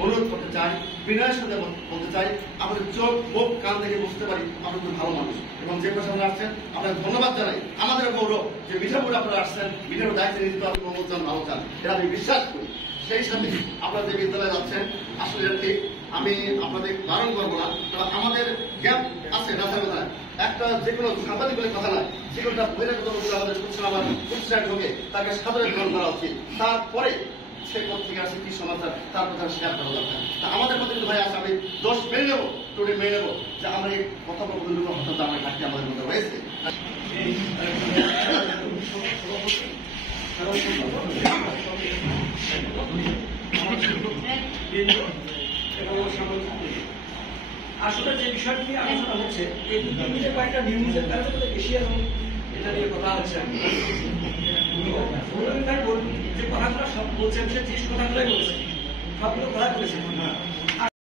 অনুরোধ করতে চাই, বিনয়ের সাথে বলতে চাই, আমাদের চোখ মুখ কান থেকে বুঝতে পারি আমরা খুব ভালো মানুষ এবং যে প্রশাসনে আসছেন আপনাকে ধন্যবাদ জানাই। আমাদের গৌরব যে মিঠাপুরে আপনারা আসছেন, মিঠাপুর দায়িত্বে নিযুক্ত মোহাম্মদ চান ভালো চান, এটা আমি বিশ্বাস করি। সেই সাথে আপনারা যে বিদ্যালয়ে যাচ্ছেন আসলে ঠিক আমি আপনাদের বারণ করবো না, আমাদের গ্যাপ আছে রাস্তায় একটা যে কোনো সাংবাদিক বলে কথা নয়, সেগুলোটা বহিরাগত আমাদের উৎসাহ ঢোকে তাকে সাদরে গ্রহণ করা উচিত। তারপরে সে থেকে আসে কি সমাচার তার কথা শেয়ার করা দরকার। তা আমাদের মধ্যে কিন্তু ভাই আছে, আমি দোষ মেনে নেবো, ত্রুটি মেনে নেবো যে আমরা এই কথোপকথনগুলো হঠাৎ আমার ঘাটতি আমাদের মধ্যে রয়েছে। আসলে যে বিষয়টি নিয়ে আলোচনা হচ্ছে কয়েকটা নিউজের কারণে বেশি এবং এটা নিয়ে কথা হচ্ছে যে কথাগুলো সব বলছেন, যে কথাগুলোই বলছেন, সবগুলো কথা বলেছেন।